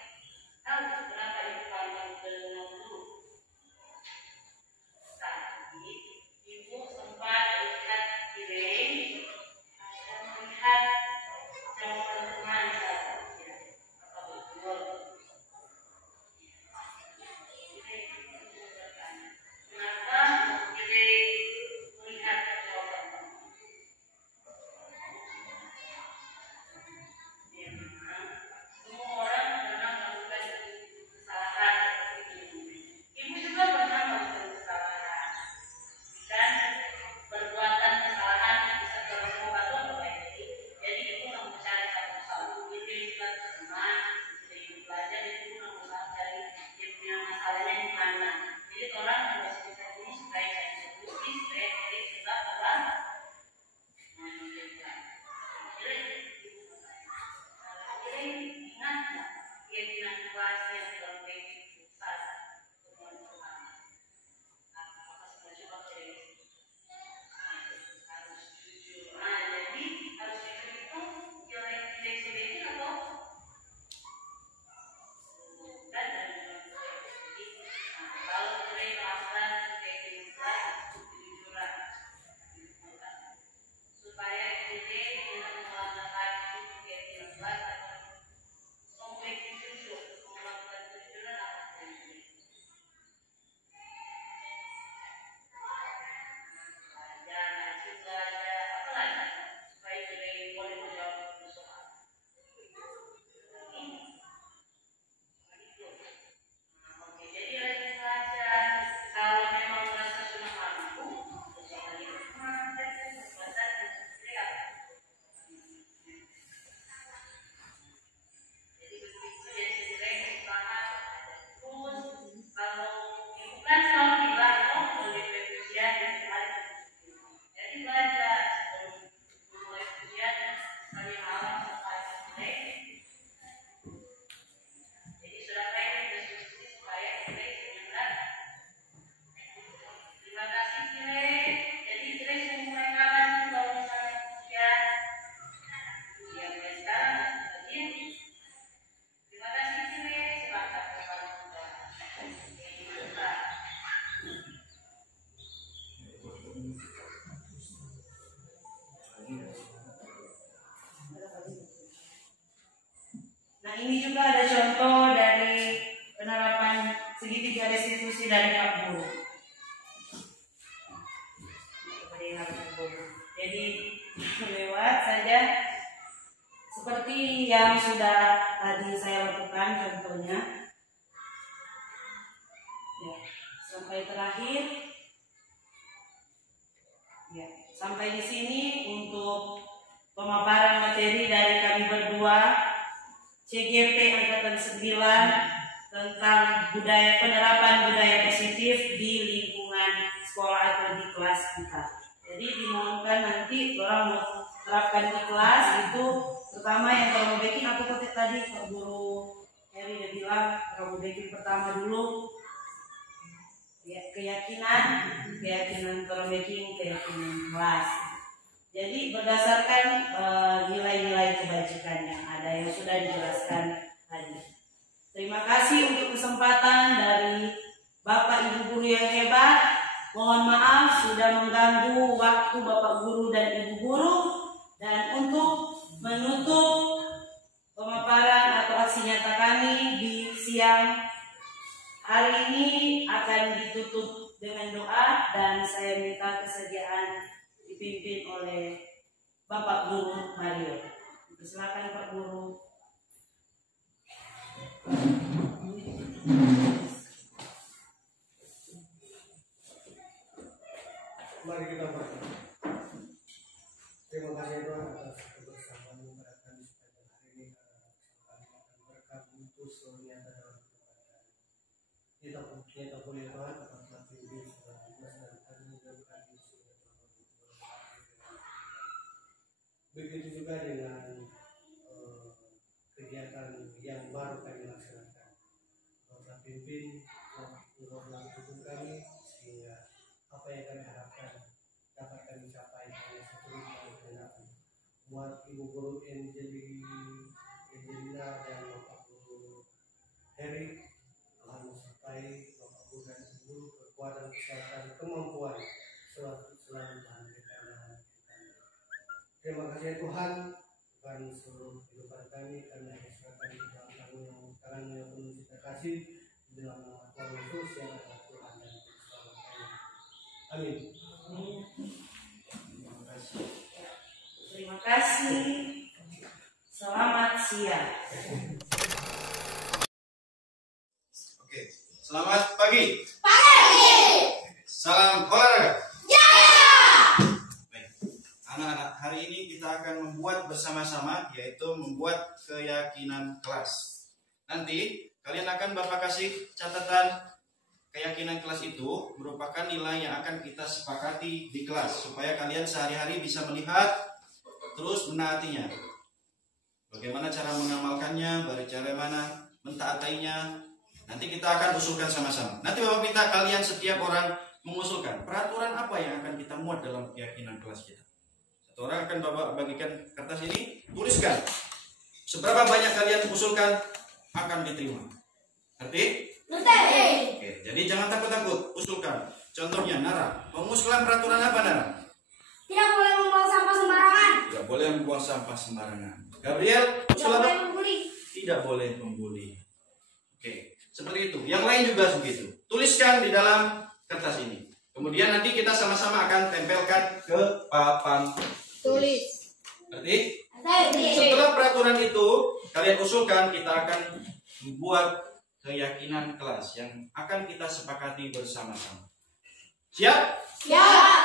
Nah, ini juga ada contoh dari penerapan segitiga restitusi dari Pak Guru. Jadi lewat saja seperti yang sudah tadi saya lakukan contohnya. Ya, sampai terakhir. Ya, sampai di sini untuk pemaparan materi dari kami berdua. CGP Angkatan 9 tentang penerapan budaya positif di lingkungan sekolah atau di kelas kita. Jadi dimohonkan nanti orang menerapkan di kelas itu terutama yang kalau backing aku pakai tadi Pak Guru Heri udah bilang kalau backing pertama dulu ya, keyakinan kalau backing keyakinan kelas. Jadi berdasarkan nilai-nilai kebajikan yang ada yang sudah dijelaskan tadi. Terima kasih untuk kesempatan dari Bapak Ibu Guru yang hebat. Mohon maaf sudah mengganggu waktu Bapak Guru dan Ibu Guru. Dan untuk menutup pemaparan atau aksi nyata kami di siang hari ini akan ditutup dengan doa dan saya minta kesediaan dipimpin oleh Bapak Guru Mario. Silakan Pak Guru. Mari kita berdoa. Terima kasih Tuhan atas kebersamaan yang pada kami sepanjang hari ini, karena kami akan berkat untuk semuanya dalam kehidupan kami. Kita boleh Tuhan atas mati ini sebagai tugas dan kami dan kami sudah begitu juga dengan kegiatan yang baru kami laksanakan. Bapak pimpin program hukum kami sehingga apa yang kami harapkan dapat kami capai pada seterusnya mendatang. Buat Ibu Guru Angelina dan Bapak Guru Heri, Tuhan mensertai Bapak Guru dan Ibu kekuatan, kesehatan, kemampuan selalu Tuhan berikan. Terima kasih Tuhan bukan seluruh kehidupan kami, karena serahkan di dalam kamu yang sekarang yang penuh cita kasih di dalam nama Tuhan Yesus yang adalah Tuhan dan Kristus kami. Amin. Terima kasih. Selamat siang. Oke, selamat pagi. Salam olahraga. Baik, anak-anak, hari ini kita akan membuat bersama-sama, yaitu membuat keyakinan kelas. Nanti kalian akan Bapak kasih catatan. Keyakinan kelas itu merupakan nilai yang akan kita sepakati di kelas supaya kalian sehari-hari bisa melihat terus menaatinya. Bagaimana cara mengamalkannya, bagaimana mentaatinya. Nanti kita akan usulkan sama-sama. Nanti Bapak minta kalian setiap orang mengusulkan peraturan apa yang akan kita muat dalam keyakinan kelas kita. Satu orang akan Bapak bagikan kertas ini, tuliskan seberapa banyak kalian usulkan akan diterima. Ngerti? Oke, jadi jangan takut-takut, usulkan. Contohnya Nara, pengusulan peraturan apa Nara? Tidak boleh membuang sampah sembarangan. Tidak boleh membuang sampah sembarangan. Gabriel, Tidak usul apa? boleh membuli. Tidak boleh membuli. Oke, seperti itu. Yang lain juga begitu. Tuliskan di dalam kertas ini. Kemudian nanti kita sama-sama akan tempelkan ke papan tulis. Ngerti? Setelah peraturan itu kalian usulkan, kita akan membuat keyakinan kelas yang akan kita sepakati bersama-sama. Siap? Ya.